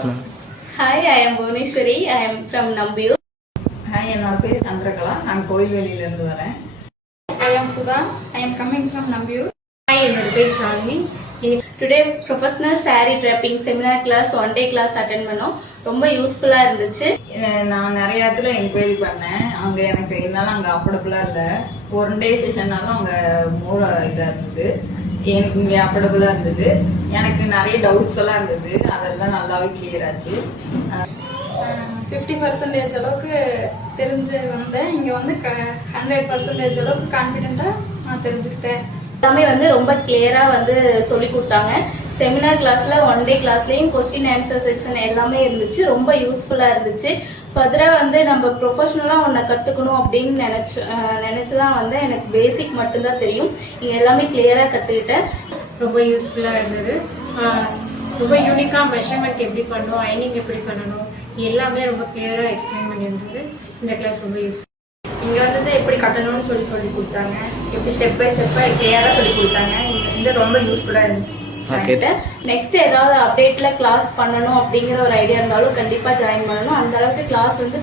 Hi, I am Bhuvaneshwari. I am from Nambiur. Hi, என்னோட பேர் சந்திரகலா. நான் கோயில்வெளியில இருந்து வரேன். I am Sudha. I am coming from Nambiur. Hi, என்னோட பேர் Shalini. Today professional saree draping seminar class one day class attend பண்ணோம். ரொம்ப யூஸ்ஃபுல்லா இருந்துச்சு. நான் நிறைய இடத்துல என்கொயரி பண்ணேன். அங்க எனக்கு என்னால அங்க அஃபோர்டபுளா இல்ல. ஒரு டே செஷன்னாலும் அங்க மோர் இதா இருந்தது. எனக்கு இங்க அஃபோர்டபுளா இருந்தது. எனக்கு நிறைய டவுட்ஸ் எல்லாம் இருந்தது. அதெல்லாம் நல்லாவே கிளியர் ஆச்சு. 50% அளவுக்கு தெரிஞ்சு வந்தேன். இங்க வந்து 100% அளவுக்கு கான்பிடென்ட்டா நான் தெரிஞ்சுக்கிட்டேன். எல்லாமே வந்து ரொம்ப கிளியரா வந்து சொல்லி கொடுத்தாங்க. செமினார் கிளாஸ்ல ஒன் டே கிளாஸ்லயும் கொஸ்டின் ஆன்சர் செக்ஷன் எல்லாமே இருந்துச்சு. ரொம்ப யூஸ்ஃபுல்லா இருந்துச்சு. ஃபர்தரா வந்து நம்ம ப்ரொஃபஷனலா ஒன்ன கத்துக்கணும் அப்படின்னு நினைச்சுதான் வந்து எனக்கு பேசிக் மட்டும்தான் தெரியும். இங்க எல்லாமே கிளியரா கத்துக்கிட்டேன். ரொம்ப யூஸ்ஃபுல்லா இருந்தது. ரொம்ப யூனிக்கா மெஷர்மெண்ட் எப்படி பண்ணணும், அயனிங் எப்படி பண்ணணும், எல்லாமே ரொம்ப கிளியரா எக்ஸ்பிளைன் பண்ணியிருந்தது. இந்த கிளாஸ் ரொம்ப யூஸ்ஃபுல். இங்க வந்து எப்படி கட்டணும்னு சொல்லி கொடுத்தாங்க. எப்படி ஸ்டெப் பை ஸ்டெப்பா கிளியரா சொல்லி கொடுத்தாங்க. இது ரொம்ப யூஸ்ஃபுல்லா இருந்துச்சு. நெக்ஸ்ட் ஏதாவது அப்டேட்ல கிளாஸ் பண்ணணும் அப்படிங்கிற ஒரு ஐடியா இருந்தாலும் கண்டிப்பா ஜாயின் பண்ணணும். அந்த அளவுக்கு கிளாஸ் வந்து